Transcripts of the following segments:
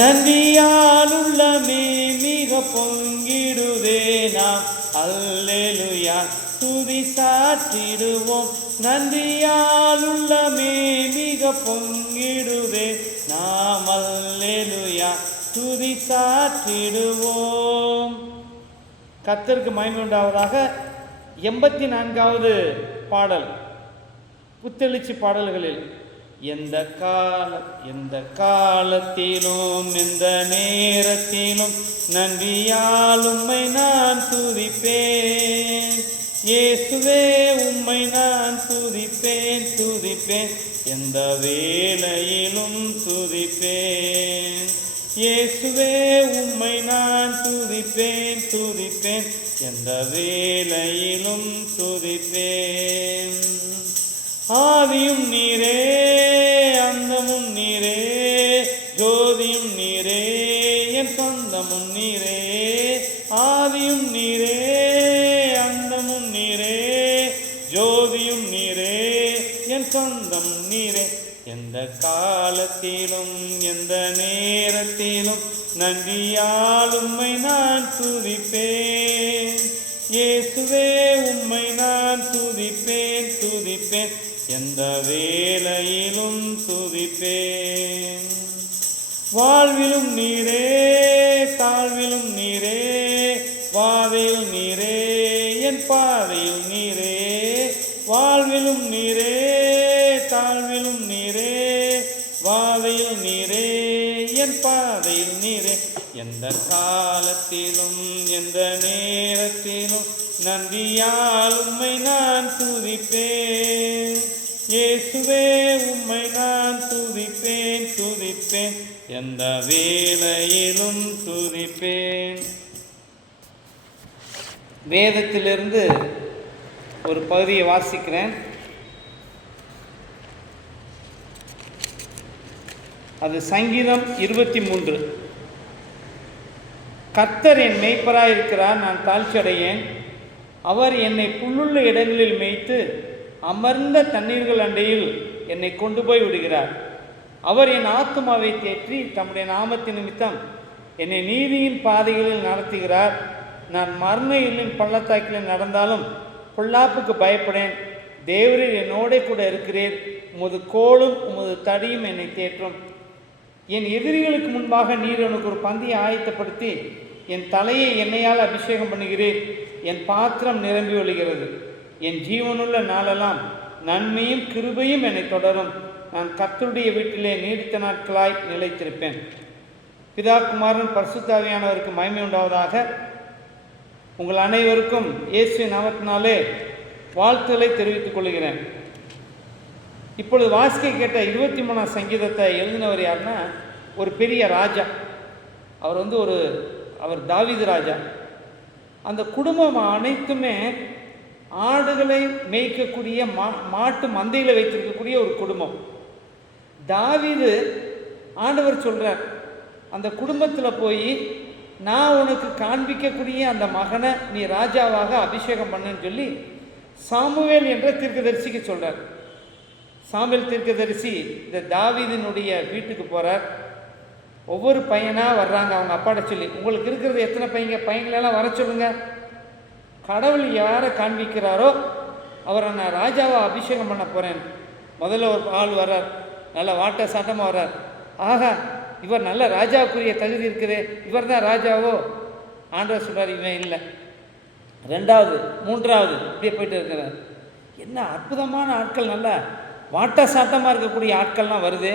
நன்றியால் உள்ளமே மிக பொங்கிடுதே. நாம் அல்லேலூயா துதி சாற்றிடுவோம். நன்றியால் உள்ளமே மிக பொங்கிடுதே. நாம் அல்லேலூயா துதி சாற்றிடுவோம். கர்த்தருக்கு மகிமை உண்டாவதாக. 84வது பாடல் புத்தெழுச்சி பாடல்களில், எந்த காலத்திலும் எந்த நேரத்திலும் நன்றியால் உம்மை நான் துதிப்பேன். இயேசுவே உம்மை நான் துதிப்பேன் துதிப்பேன், எந்த வேளையிலும் துதிப்பேன். இயேசுவே உம்மை நான் துதிப்பேன் துதிப்பேன், எந்த வேளையிலும் துதிப்பேன். ஆதியும் நீரே அந்தமும் நீரே, ஜோதியும் நீரே என் சொந்தமும் நீரே. ஆதியும் நீரே அந்தமும் நீரே, ஜோதியும் நீரே என் சொந்தம் நீரே. எந்த காலத்திலும் எந்த நேரத்திலும் நன்றியால் உம்மை நான் துதிப்பேன். இயேசுவே உம்மை நான் துதிப்பேன் துதிப்பேன், எந்த வேளையிலும் துதிப்பேன். வாழ்விலும் நீரே தாழ்விலும் நீரே, வாதையில் நீரே என் பாதையில் நீரே. வாழ்விலும் நீரே தாழ்விலும் நீரே, வாதையில் நீரே என் பாதையில் நீரே. எந்த காலத்திலும் எந்த நேரத்திலும் நன்றியால் உம்மை நான் துதிப்பேன். இயேசுவே உம்மை நான் துதிப்பேன் துதிப்பேன், எந்த வேளையிலும் துதிப்பேன். வேதத்திலிருந்து ஒரு பகுதியை வாசிக்கிறேன். அது சங்கீதம் 23. கர்த்தர் என் மேய்ப்பராயிருக்கிறார், நான் தாழ்ச்சி அடையேன். அவர் என்னை புல்லுள்ள இடங்களில் மேய்த்து அமர்ந்த தண்ணீர்கள் அண்டையில் என்னை கொண்டு போய் விடுகிறார். அவர் என் ஆத்துமாவை தேற்றி தம்முடைய நாமத்தின் நிமித்தம் என்னை நீதியின் பாதைகளில் நடத்துகிறார். நான் மரண இருளின் பள்ளத்தாக்கில் நடந்தாலும் பொல்லாப்புக்கு பயப்படேன். தேவரீர் என்னோட கூட இருக்கிறீர். உமது கோலும் உமது தடியும் என்னை தேற்றும். என் எதிரிகளுக்கு முன்பாக நீர் எனக்கு ஒரு பந்தியை ஆயத்தப்படுத்தி என் தலையை எண்ணெயால் அபிஷேகம் பண்ணுகிறேன். என் பாத்திரம் நிரம்பி ஒழுகிறது. என் ஜீவனுள்ள நாளெல்லாம் நன்மையும் கிருபையும் என்னை தொடரும். நான் கர்த்தருடைய வீட்டிலே நீடித்த நாட்களாய் நிலைத்திருப்பேன். பிதா குமாரன் பரிசுத்த ஆவியானவருக்கு மகிமை உண்டாவதாக. உங்கள் அனைவருக்கும் இயேசுவின் நாமத்தினாலே வாழ்த்துக்களை தெரிவித்துக் கொள்கிறேன். இப்பொழுது வாசிக்க கேட்ட 23ஆம் சங்கீதத்தை எழுதினவர் யாருன்னா, ஒரு பெரிய ராஜா. அவர் அவர் தாவீது ராஜா. அந்த குடும்பம் அனைத்துமே ஆடுகளை மேய்க்கக்கூடிய மாட்டு மந்தையில் வைத்திருக்கக்கூடிய ஒரு குடும்பம். தாவீது ஆண்டவர் சொல்கிறார், அந்த குடும்பத்தில் போய் நான் உனக்கு காண்பிக்கக்கூடிய அந்த மகனை நீ ராஜாவாக அபிஷேகம் பண்ணுன்னு சொல்லி சாமுவேல் என்ற தீர்க்கதரிசிக்கு சொல்கிறார். சாமுவேல் தீர்க்கதரிசி இந்த தாவீதினுடைய வீட்டுக்கு போகிறார். ஒவ்வொரு பையனாக வர்றாங்க அவங்க அப்பாட்ட சொல்லி, உங்களுக்கு இருக்கிறது எத்தனை பையங்களெல்லாம் வர சொல்லுங்க. கடவுள் யாரை காண்பிக்கிறாரோ அவரை நான் ராஜாவாக அபிஷேகம் பண்ண போகிறேன். முதல்ல ஒரு ஆள் வர்றார், நல்ல வாட்ட சாட்டமாக வர்றார். ஆகா, இவர் நல்ல ராஜாவுக்குரிய தகுதி இருக்குது, இவர் தான் ராஜாவோ? ஆண்டவர் சொல்கிறார், இவன் இல்லை. 2வது 3வது இப்படியே போயிட்டு இருக்கிறார். என்ன அற்புதமான ஆட்கள், நல்லா வாட்ட சாட்டமாக இருக்கக்கூடிய ஆட்கள்லாம் வருது.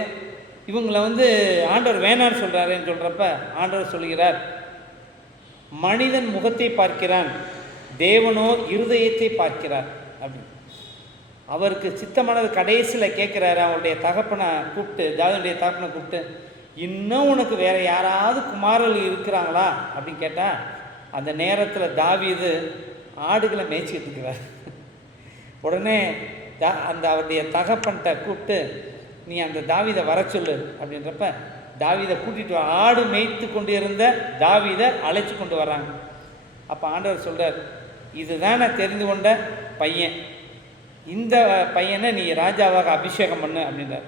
இவங்களை ஆண்டவர் வேணான்னு சொல்கிறாருன்னு சொல்கிறப்ப ஆண்டவர் சொல்கிறார், மனிதன் முகத்தை பார்க்கிறான், தேவனோ இருதயத்தை பார்க்கிறார் அப்படின்னு. அவருக்கு சித்தமானது கடைசியில் கேட்குறாரு. அவருடைய தகப்பனை கூப்பிட்டு, தாவீதுடைய தகப்பனை கூப்பிட்டு, இன்னும் உனக்கு வேறு யாராவது குமாரர்கள் இருக்கிறாங்களா அப்படின்னு கேட்டால், அந்த நேரத்தில் தாவீது ஆடுகளை மேய்ச்சிக்கிட்டு இருக்கிறார். உடனே அவருடைய தகப்பன்கிட்ட கூப்பிட்டு, நீ அந்த தாவீதை வர சொல்லு அப்படின்றப்ப தாவீதை கூட்டிகிட்டு வர, ஆடு மேய்த்து கொண்டு இருந்த தாவீதை அழைச்சி கொண்டு வர்றாங்க. அப்போ ஆண்டவர் சொல்கிறார், இதுதான் நான் தெரிந்து கொண்ட பையன், இந்த பையனை நீ ராஜாவாக அபிஷேகம் பண்ணு அப்படின்றார்.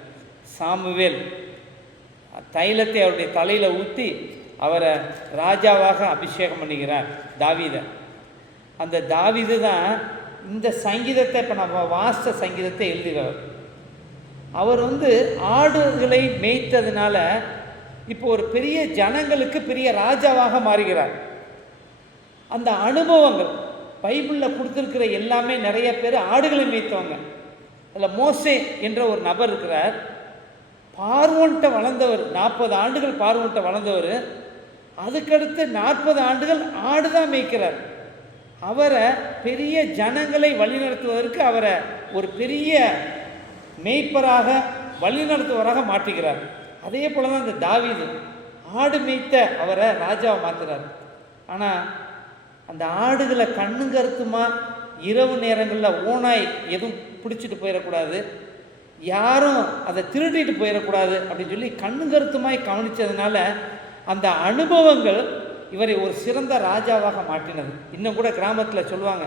சாமுவேல் தைலத்தை அவருடைய தலையில் ஊற்றி அவரை ராஜாவாக அபிஷேகம் பண்ணுகிறார் தாவீதை. அந்த தாவீது தான் இந்த சங்கீதத்தை, இப்போ நம்ம வாசித்த சங்கீதத்தை எழுதுகிறவர். அவர் ஆடுகளை மேய்த்ததுனால இப்போ ஒரு பெரிய ஜனங்களுக்கு பெரிய ராஜாவாக மாறுகிறார். அந்த அனுபவங்கள் பைபிளில் கொடுத்துருக்கிற எல்லாமே நிறைய பேர் ஆடுகளை மேய்த்தவங்க. அதில் மோசே என்ற ஒரு நபர் இருக்கிறார். பார்வோன்ட்ட வளர்ந்தவர், 40 ஆண்டுகள் பார்வோன்ட்ட வளர்ந்தவர். அதுக்கடுத்து 40 ஆண்டுகள் ஆடு தான் மேய்க்கிறார். அவரை பெரிய ஜனங்களை வழிநடத்துவதற்கு அவரை ஒரு பெரிய மேய்ப்பராக வழிநடத்துவராக மாற்றுகிறார். அதே போல தான் இந்த தாவீது ஆடு மேய்த்த அவரை ராஜாவை மாற்றுறார். ஆனால் அந்த ஆடுகளை கண்ணு கருத்துமா இரவு நேரங்களில் ஓனாய் எதுவும் பிடிச்சிட்டு போயிடக்கூடாது, யாரும் அதை திருடிட்டு போயிடக்கூடாது அப்படின்னு சொல்லி கண்ணு கருத்துமாய் கவனித்ததுனால அந்த அனுபவங்கள் இவரை ஒரு சிறந்த ராஜாவாக மாற்றினது. இன்னும் கூட கிராமத்தில் சொல்லுவாங்க,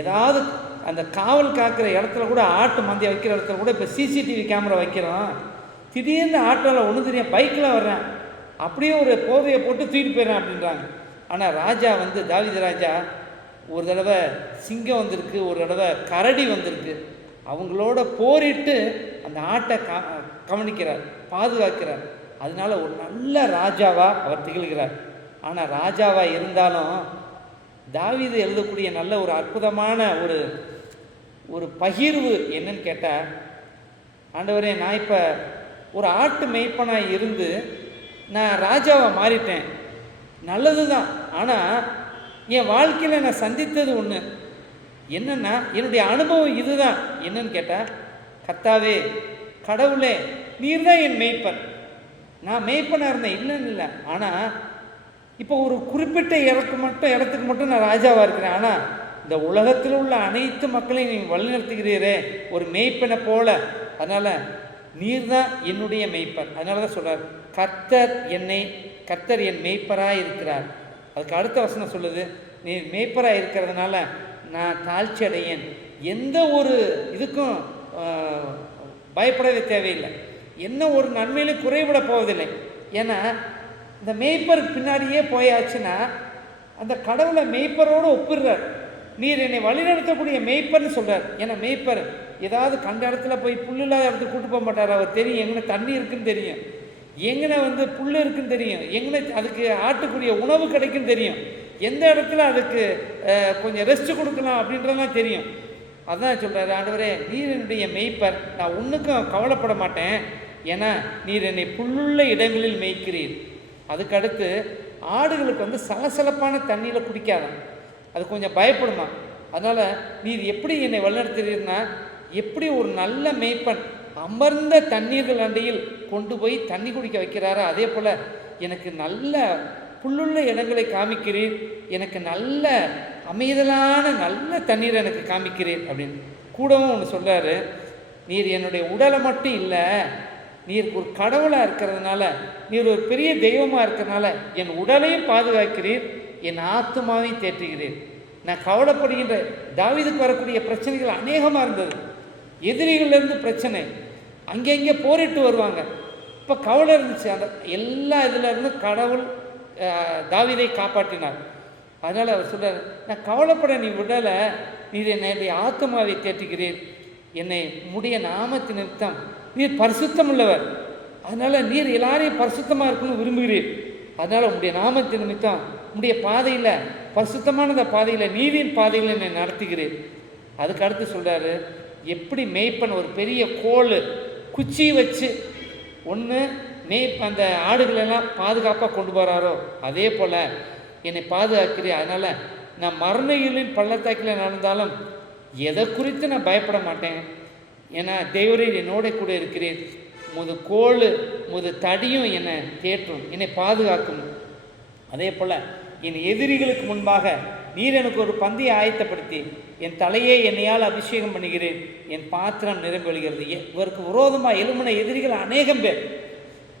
ஏதாவது அந்த காவல் காக்கிற இடத்துல கூட, ஆட்டு மந்தையை வைக்கிற இடத்துல கூட இப்போ சிசிடிவி கேமரா வைக்கிறோம், திடீர்னு ஆட்டோவில் ஒன்று தெரியும் பைக்கில் வர்றேன், அப்படியே ஒரு போதையை போட்டு தூக்கிட்டு போயிடுறேன் அப்படின்றாங்க. ஆனால் ராஜா தாவீது ராஜா ஒரு தடவை சிங்கம் வந்திருக்கு, ஒரு தடவை கரடி வந்திருக்கு, அவங்களோட போரிட்டு அந்த ஆட்டை கவனிக்கிறார், பாதுகாக்கிறார். அதனால ஒரு நல்ல ராஜாவாக அவர் திகழ்கிறார். ஆனால் ராஜாவாக இருந்தாலும் தாவீது எழுதக்கூடிய நல்ல ஒரு அற்புதமான ஒரு பகிர்வு என்னன்னு கேட்டால், ஆண்டவரே, நான் இப்போ ஒரு ஆட்டு மேய்ப்பனாக இருந்து நான் ராஜாவாக மாறிட்டேன், நல்லது தான். ஆனால் என் வாழ்க்கையில் நான் சந்தித்தது ஒன்று என்னென்னா, என்னுடைய அனுபவம் இதுதான். என்னன்னு கேட்டால், கர்த்தாவே, கடவுளே, நீர் தான் என் மேய்ப்பன், நான் மேய்ப்பனாக இருந்தேன், இல்லைன்னு இல்லை. ஆனால் இப்போ ஒரு குறிப்பிட்ட இடத்துக்கு மட்டும் நான் ராஜாவாக இருக்கிறேன். ஆனால் இந்த உலகத்தில் உள்ள அனைத்து மக்களையும் நீங்கள் வழிநடத்துகிறீரே ஒரு மேய்ப்பனை போல, அதனால் நீர் தான் என்னுடைய மேய்ப்பன். அதனால தான் சொல்கிறார், கர்த்தர் என் மேய்ப்பராக இருக்கிறார். அதுக்கு அடுத்த வசனம் சொல்லுது, நீ மேய்ப்பராக இருக்கிறதுனால நான் தாழ்ச்சி அடையேன், எந்த ஒரு இதுக்கும் பயப்படவே தேவையில்லை, என்ன ஒரு நன்மையிலும் குறைவிட போவதில்லை. ஏன்னா இந்த மேய்ப்பருக்கு பின்னாடியே போயாச்சுன்னா அந்த கடவுளை மேய்ப்பரோடு ஒப்பிடுறார். நீர் என்னை வழிநடத்தக்கூடிய மேய்ப்பர்னு சொல்கிறார். ஏன்னா மேய்ப்பர் ஏதாவது கண்ட இடத்துல போய் புல் இல்லாத இடத்துக்கு கூட்டு போக மாட்டார். அவர் தெரியும் எங்கே தண்ணி இருக்குன்னு தெரியும், எங்கே புல் இருக்குன்னு தெரியும், எங்கே அதுக்கு ஆட்டுக்குரிய உணவு கிடைக்குன்னு தெரியும், எந்த இடத்துல அதுக்கு கொஞ்சம் ரெஸ்ட் கொடுக்கலாம் அப்படின்றதெல்லாம் தெரியும். அதான் சொல்கிறார், ஆண்டவரே, நீர் என்னுடைய மேய்ப்பர், நான் ஒன்றுக்கும் கவலைப்பட மாட்டேன், ஏன்னா நீர் என்னை புல்லுள்ள இடங்களில் மேய்க்கிறீர். அதுக்கடுத்து ஆடுகளுக்கு சலசலப்பான தண்ணியில் குடிக்காதான், அது கொஞ்சம் பயப்படுமா. அதனால் நீர் எப்படி என்னை வழிநடத்துறீர்னா, எப்படி ஒரு நல்ல மேய்ப்பன் அமர்ந்த தண்ணீர்கள் அண்டையில் கொண்டு போய் தண்ணி குடிக்க வைக்கிறாரோ, அதே போல் எனக்கு நல்ல புல்லுள்ள இடங்களை காமிக்கிறீர், எனக்கு நல்ல அமைதலான நல்ல தண்ணீரை எனக்கு காமிக்கிறீர் அப்படின்னு. கூடவும் ஒன்று சொல்கிறாரு, நீர் என்னுடைய உடலை மட்டும் இல்லை, நீர் ஒரு கடவுளாக இருக்கிறதுனால, நீர் ஒரு பெரிய தெய்வமாக இருக்கிறதுனால என் உடலையும் பாதுகாக்கிறீர், என் ஆத்துமாவையும் தேற்றுகிறீர். நான் கவலைப்படுகின்ற தாவீதுக்கு வரக்கூடிய பிரச்சனைகள் அநேகமாக இருந்தது. எதிரிகள்லேருந்து பிரச்சனை, அங்கங்கே போரிட்டு வருவாங்க. இப்போ கவலை இருந்துச்சு. அந்த எல்லா இதிலேருந்து கடவுள் தாவீதை காப்பாற்றினார். அதனால் அவர் சொல்கிறார், நான் கவலைப்பட நீ விடலை, நீர் என்னுடைய ஆத்துமாவை தேற்றுகிறீர், என்னை உம்முடைய நாமத்தின் நிமித்தம் நீர் பரிசுத்தம் உள்ளவர், அதனால் நீர் எல்லாரையும் பரிசுத்தமாக இருக்கணும்னு விரும்புகிறீர், அதனால் உம்முடைய நாமத்தின் நிமித்தம் உம்முடைய பாதையில் பரிசுத்தமான பாதையில் நீதியின் பாதையில் என்னை நடத்துகிறீர். அதுக்கு அடுத்து சொல்கிறாரு, எப்படி மேய்ப்பன் ஒரு பெரிய கோல் குச்சி வச்சு ஒன்று அந்த ஆடுகளெல்லாம் பாதுகாப்பாக கொண்டு போகிறாரோ, அதே போல் என்னை பாதுகாக்கிறேன். அதனால் நான் மரணங்களின் பள்ளத்தாக்கில் நடந்தாலும் எதை குறித்து நான் பயப்பட மாட்டேன், ஏன்னா தேவரீர் என்னோட கூட இருக்கிறேன், முது கோல் முது தடியும் என்னை தேற்றும், என்னை பாதுகாக்கும். அதே போல் என் எதிரிகளுக்கு முன்பாக நீர் எனக்கு ஒரு பந்தியை ஆயத்தப்படுத்தி என் தலையை என்னையால் அபிஷேகம் பண்ணுகிறேன், என் பாத்திரம் நிரம்பெழுகிறது. இவருக்கு விரோதமாக எழும்பின எதிரிகள் அநேகம் பேர்.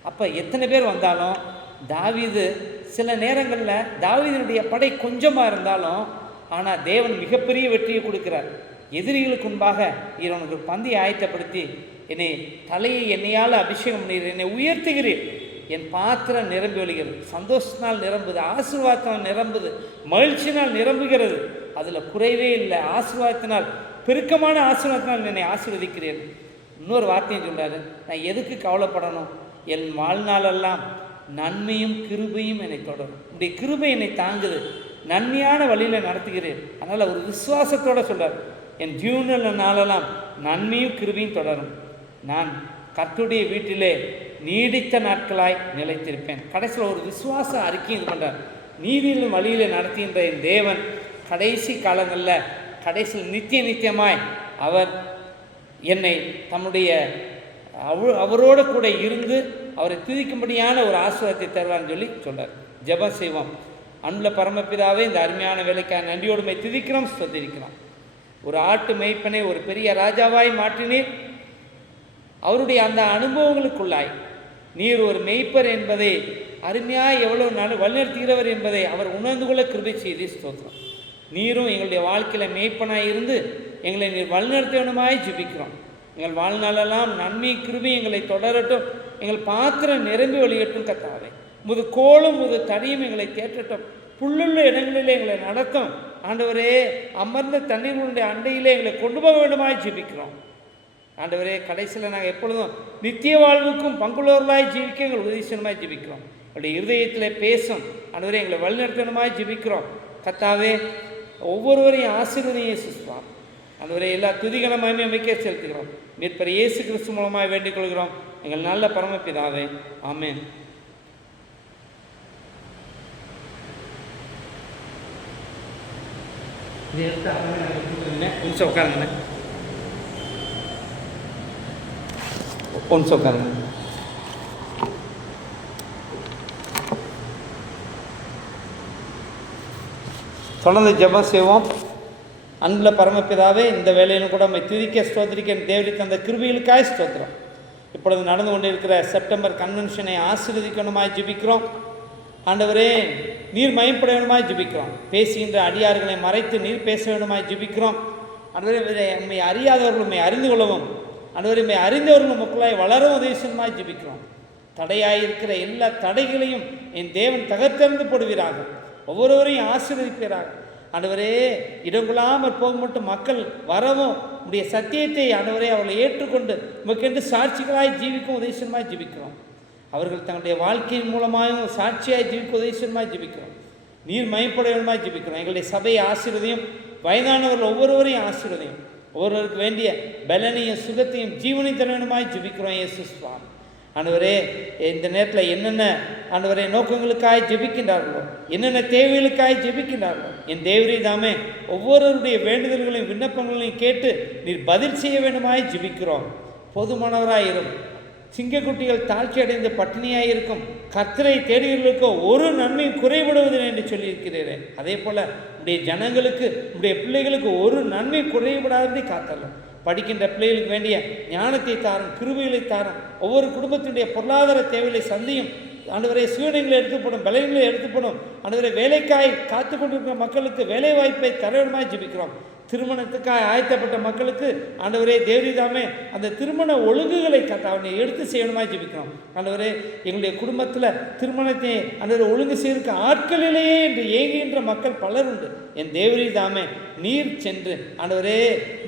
அப்போ எத்தனை பேர் வந்தாலும் தாவீது சில நேரங்களில் தாவீதினுடைய படை கொஞ்சமாக இருந்தாலும், ஆனால் தேவன் மிகப்பெரிய வெற்றியை கொடுக்கிறார். எதிரிகளுக்கு முன்பாக இவனுக்கு ஒரு பந்தியை ஆயத்தப்படுத்தி என்னை தலையை என்னையால் அபிஷேகம் பண்ணுகிறேன், என்னை உயர்த்துகிறேன், என் பாத்திரம் நிரம்பி வழிகிறது. சந்தோஷத்தினால் நிரம்புது, ஆசீர்வாதத்தினால் நிரம்புது, மகிழ்ச்சியினால் நிரம்புகிறது. அதில் குறைவே இல்லை. ஆசீர்வாதத்தினால், பெருக்கமான ஆசீர்வாதத்தினால் என்னை ஆசீர்வதிக்கிறேன். இன்னொரு வார்த்தையும் சொல்கிறாரு, நான் எதுக்கு கவலைப்படணும்? என் வாழ்நாளெல்லாம் நன்மையும் கிருபையும் என்னை தொடரும். உடைய கிருபை என்னை தாங்குது, நன்மையான வழியில் நடத்துகிறேன். அதனால் ஒரு விசுவாசத்தோடு சொல்கிறார், என் ஜீவன நாளெல்லாம் நன்மையும் கிருபையும் தொடரும். நான் கர்த்தருடைய வீட்டிலே நீடித்த நாட்களாய் நிலைத்திருப்பேன். கடைசியில் ஒரு விசுவாச அறிக்கை இது பண்ணுறார். நீதியின் வழியில் நடத்துகின்ற என் தேவன் கடைசி காலங்களில், கடைசியில் நித்தியமாய் அவர் என்னை தம்முடைய அவரோடு கூட இருந்து அவரை துதிக்கும்படியான ஒரு ஆசீர்வாதத்தை தருவார்னு சொல்லி சொல்கிறார். ஜெபம் செய்வோம். அன்புள்ள பரமபிதாவே, இந்த அருமையான வேலைக்காக நன்றியோடுமை துதிக்கிறோம், ஸ்தோத்திரிக்கிறோம். ஒரு ஆட்டு மேய்ப்பனை ஒரு பெரிய ராஜாவாய் மாற்றினீர். அவருடைய அந்த அனுபவங்களுக்குள்ளாய் நீர் ஒரு மெய்ப்பர் என்பதை அருமையாக எவ்வளோ வழிநடத்துகிறவர் என்பதை அவர் உணர்ந்து கொள்ள கிருபை செய்து ஸ்தோத்திரம். நீரும் எங்களுடைய வாழ்க்கையில் மெய்ப்பனாய் இருந்து எங்களை நீர் வழிநடத்தணுமாய் ஜெபிக்கிறோம். எங்கள் வாழ்நாளெல்லாம் நன்மை கிருபை எங்களை தொடரட்டும். எங்கள் பாத்திரம் நிரம்பி வழியட்டும். கர்த்தாவே, முது கோலும் முது தடியும் எங்களை தேற்றட்டும். புல்லுள்ள இடங்களிலே எங்களை நடத்தும். ஆண்டவரே, அமர்ந்த தண்ணீர்களுடைய அண்டையிலே எங்களை கொண்டு போக வேண்டுமாய் ஜெபிக்கிறோம். ஆண்டவரே, கடைசியில் நாங்கள் எப்பொழுதும் நித்திய வாழ்வுக்கும் பங்குள்ளவர்களாய் ஜீவிக்க எங்கள் உதவி செய்யணுமாய் ஜெபிக்கிறோம். அவருடைய இருதயத்தில் பேசும். ஆண்டவரே, எங்களை வழிநடத்தணுமாய் ஜெபிக்கிறோம். கர்த்தாவே, ஒவ்வொருவரையும் ஆசீர்வதியை சுஸ்வாம். ஆண்டவரே, எல்லா துதிகரமாயுமே அமைக்க செலுத்துகிறோம். மீட்பர் இயேசு கிறிஸ்து மூலமாக வேண்டிக் கொள்கிறோம் எங்கள் நல்ல பரமபிதாவே, ஆமென். கொஞ்சம் உட்காருங்க, கொஞ்சம் உட்காருங்க. தொடர்ந்து ஜெபம் செய்வோம். அன்புள்ள பரமபிதாவே, இந்த வேலையிலும் கூட நம்மை துதிக்க ஸ்தோத்திரிக்க தேவனுக்கு அந்த கிருபைகளுக்காய் ஸ்தோத்திரம். இப்பொழுது நடந்து கொண்டிருக்கிற செப்டம்பர் கன்வென்ஷனை ஆசீர்வதிக்கணுமாய் ஜெபிக்கிறோம். ஆண்டவரே, நீர் மயப்பட வேணுமாய் ஜெபிக்கிறோம். பேசுகின்ற அடியார்களை மறைத்து நீர் பேச வேணுமாய் ஜெபிக்கிறோம். ஆண்டவரே, உண்மை அறியாதவர்கள் உண்மை அறிந்து கொள்ளவும், ஆண்டவரே, உண்மை அறிந்தவர்கள் மக்களாய் வளரவும் உதவி செய்யணுமாய் ஜெபிக்கிறோம். தடையாயிருக்கிற எல்லா தடைகளையும் என் தேவன் தகர்த்தெறிந்து போடுவீராக. ஒவ்வொருவரையும் ஆசீர்வதிப்பீராக. ஆண்டவரே, இடங்கொள்ளாமல் போக மட்டும் மக்கள் வரவும் உடைய சத்தியத்தை ஆண்டவரே அவர்களை ஏற்றுக்கொண்டு உமக்கென்று சாட்சிகளாய் ஜீவிக்கும் உதவிசனமாய் ஜீவிக்கிறோம். அவர்கள் தங்களுடைய வாழ்க்கையின் மூலமாகவும் சாட்சியாய் ஜீவிக்க உதவிசனமாய் ஜீவிக்கிறோம். நீர் மயப்படையமாய் ஜீவிக்கிறோம். எங்களுடைய சபையை ஆசீர்வதியும். வயதானவர்கள் ஒவ்வொருவரையும் ஆசீர்வதியும். ஒவ்வொருவருக்கு வேண்டிய பலனையும் சுகத்தையும் ஜீவனையும் தரணுமாய் ஜெபிக்கிறோம். இயேசு சுவாமி, ஆண்டவரே, இந்த நேரத்தில் என்னென்ன ஆண்டவரே நோக்கங்களுக்காய் ஜெபிக்கின்றார்களோ, என்னென்ன தேவைகளுக்காய் ஜெபிக்கின்றார்களோ, என் தேவரே தாமே ஒவ்வொருவருடைய வேண்டுதல்களையும் விண்ணப்பங்களையும் கேட்டு நீர் பதில் செய்ய வேண்டுமாய் ஜெபிக்கிறோம். போதுமானவராயிரும். சிங்கக்குட்டிகள் தாழ்ச்சி அடைந்து பட்டினியாக இருக்கும் கர்த்தரை தேடுகிறவர்களுக்கோ ஒரு நன்மையும் குறைபடுவதில்லை என்று சொல்லியிருக்கிறேன். அதே போல் உடைய ஜனங்களுக்கு, உடைய பிள்ளைகளுக்கு ஒரு நன்மை குறைபடாதபடி காத்தரலாம். படிக்கின்ற பிள்ளைகளுக்கு வேண்டிய ஞானத்தை தாரும், கிருபைகளை தாரும். ஒவ்வொரு குடும்பத்தினுடைய பொருளாதார தேவைகளை சந்தியும். ஆண்டவரே, சுயநங்களை எடுத்துப்படும், பலன்களை எடுத்துப்படும். ஆண்டவரே, வேலைக்காய் காத்து கொண்டிருக்கிற மக்களுக்கு வேலை வாய்ப்பை தரவிடமாய் ஜெபிக்கிறோம். திருமணத்துக்காக ஆயத்தப்பட்ட மக்களுக்கு ஆண்டவரே தேவரிதாமே அந்த திருமண ஒழுங்குகளை அவனை எடுத்து செய்யணுமாய் ஜெபிக்கிறோம். ஆண்டவரே, எங்களுடைய குடும்பத்தில் திருமணத்தை ஆண்டவரை ஒழுங்கு செய்திருக்க ஆட்களிலேயே என்று ஏங்குகின்ற மக்கள் பலர் உண்டு. என் தேவரிதாமே நீர் சென்று ஆண்டவரே,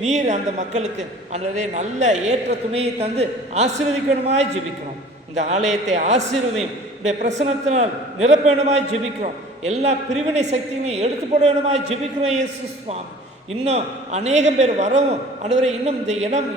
நீர் அந்த மக்களுக்கு ஆண்டவரே நல்ல ஏற்ற துணையை தந்து ஆசீர்வதிக்கணுமாய் ஜெபிக்கிறோம். இந்த ஆலயத்தை ஆசீர்வதியும் உடைய பிரசனத்தினால் நிரப்ப வேணுமாய் ஜெபிக்கிறோம். எல்லா பிரிவினை சக்திகளையும் எடுத்து போட வேணுமாய் ஜெபிக்கிறோம். இயேசு சுவாமி, இன்னும் அநேகம் பேர் வரவும் ஆண்டவரே, இன்னும் இந்த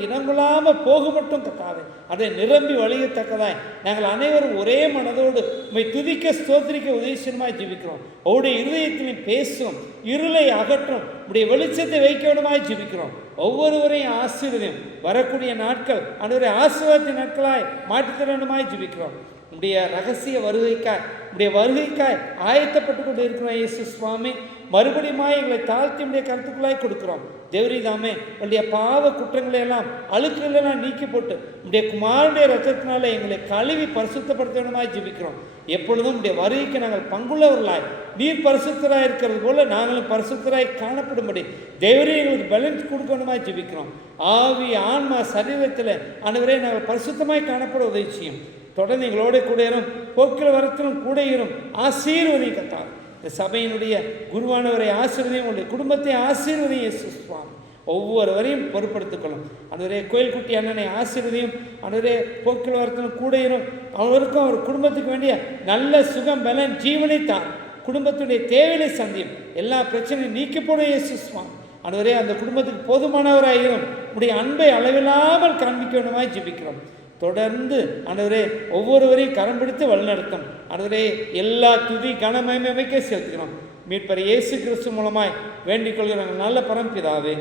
இனங்கொள்ளாமல் போக மட்டும் கத்தாவே அதை நிரம்பி வழியத்தக்கதாய் நாங்கள் அனைவரும் ஒரே மனதோடு உம்மை துதிக்க ஸ்தோத்திரிக்க உதவி செய்யணுமாய் ஜெபிக்கிறோம். அவருடைய இருதயத்திலும் பேசும், இருளை அகற்றும், உடைய வெளிச்சத்தை வைக்க வேண்டுமாய் ஜெபிக்கிறோம். ஒவ்வொருவரையும் ஆசீர்வதியும். வரக்கூடிய நாட்கள் ஆண்டவரே ஆசீர்வாதத்தின் நாட்களாய் மாற்றித்தர வேண்டுமாய் ஜெபிக்கிறோம். உடைய ரகசிய வருகைக்காய் ஆயத்தப்பட்டு கொண்டு இருக்கிறோம். இயேசு சுவாமி, மறுபடியுமாய் எங்களை தாழ்த்தி உடைய கருத்துக்களாய் கொடுக்கிறோம். தேவரிதாமே உடைய பாவ குற்றங்களை எல்லாம் அழுக்குகளெல்லாம் நீக்கி போட்டு உடைய குமாரனுடைய ரத்தத்தினால எங்களை கழுவி பரிசுத்தப்படுத்த வேண்டுமாய் ஜெபிக்கிறோம். எப்பொழுதும் உடைய வருகைக்கு நாங்கள் பங்குள்ளவர்களாய் நீர் பரிசுத்தராய் இருக்கிறது போல நாங்களும் பரிசுத்தராய் காணப்படும்படி தேவரே எங்களுக்கு பேலன்ஸ் கொடுக்கணுமாய் ஜெபிக்கிறோம். ஆவி ஆன்மா சரீரத்தில் ஆண்டவரே நாங்கள் பரிசுத்தமாய் காணப்பட உதவி செய்யும். தொடர்ந்து எங்களோட கூட இரும், போக்கில் வரத்திலும் கூட இரும், ஆசீர்வதி கத்தார். இந்த சபையினுடைய குருவானவரை ஆசீர்வதியும், உங்களுடைய குடும்பத்தை ஆசீர்வதியும் இயேசு சுவாமி. ஒவ்வொருவரையும் பொறுப்படுத்திக்கொள்ளும். அன்றுவரே கோயில்குட்டி அண்ணனை ஆசீர்வதியும். அன்றுவரே போக்கில் வரத்திலும் கூட இரும். அவருக்கும் அவர் குடும்பத்துக்கு வேண்டிய நல்ல சுகம் பலன் ஜீவனை தான். குடும்பத்துடைய தேவையை சந்தியும். எல்லா பிரச்சனையும் நீக்கப்படும் இயேசு சுவாமி. அன்றுவரே அந்த குடும்பத்துக்கு போதுமானவராயிரும். உடைய அன்பை அளவில்லாமல் காண்பிக்க வேண்டுமாய் ஜெபிக்கிறோம். தொடர்ந்து ஆண்டவரே ஒவ்வொருவரையும் கரம் பிடித்து வழிநடத்தும். ஆண்டவரே எல்லா துதி கனமயமே அமைக்க செலுத்துகிறோம். மீட்பர் இயேசு கிறிஸ்து மூலமாய் வேண்டிக் கொள்கிறோம் நல்ல பரம்பிதாவே,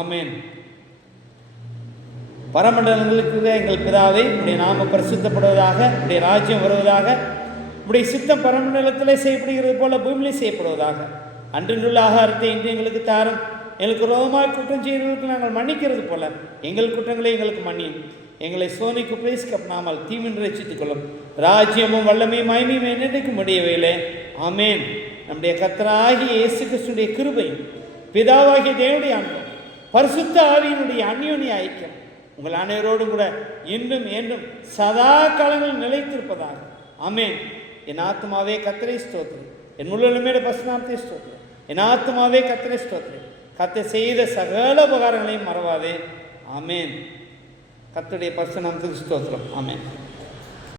ஆமேன். பரமண்டலங்களுக்கு எங்கள் பிதாவே, உடைய நாம பரிசுத்தப்படுவதாக, உடைய ராஜ்யம் வருவதாக, உடைய சித்தம் பரமண்டலத்திலே செய்யப்படுகிறது போல பூமியிலே செய்யப்படுவதாக. அன்றினுள்ள ஆகாரத்தை இன்று எங்களுக்கு தாரும். எங்களுக்கு ரோகமாக குற்றம் செய்கிறவர்களுக்கு நாங்கள் மன்னிக்கிறது போல எங்கள் குற்றங்களை எங்களுக்கு மன்னியும். எங்களை சோனிக்கு பிரேசிக்கப்படாமல் தீமின்றி ரட்சித்துக் கொள்ளும். ராஜ்யமும் வல்லமையும் மகிமையும் என்னைக்கு முடியவில்லை. ஆமேன். நம்முடைய கர்த்தராகிய இயேசு கிறிஸ்துவினுடைய கிருபையும் பிதாவாகிய தேவனுடைய அன்பும் பரிசுத்த ஆவியினுடைய அந்யோன்ய ஐக்கியம் உங்கள் அனைவரோடும் கூட இன்றும் என்றும் சதா காலங்களில் நிலைத்திருப்பதாக. ஆமேன். என் ஆத்மாவே கர்த்தரை ஸ்தோத்திரம், என் முழுமையோட பசுநாமத்தை ஸ்தோத்திரம். என் ஆத்மாவே கர்த்தரை ஸ்தோத்திரம், கர்த்தர் செய்த சகல உபகாரங்களையும் மறவாதே. ஆமேன். கர்த்தருடைய பரிசுத்த நாமத்துக்கு ஸ்தோத்திரம். ஆமென்.